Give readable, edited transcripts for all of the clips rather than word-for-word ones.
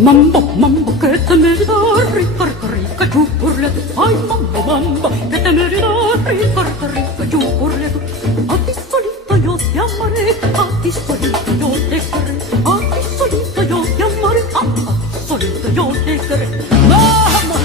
Mambo, mambo, que te me da, rica, rica, rica, chupurletu. Ay, mambo, mambo, que te me da, rica, rica, rica, chupurletu. A ti solito yo te amaré, a ti solito yo te querré, a ti solito yo te amaré, a ti solito yo te querré. ¡Vamos!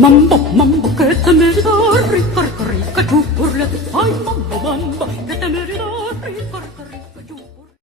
Mambo, mambo, que te me da, rica, rica, rica, chupurletu. Ay, mambo, mambo, que te me da.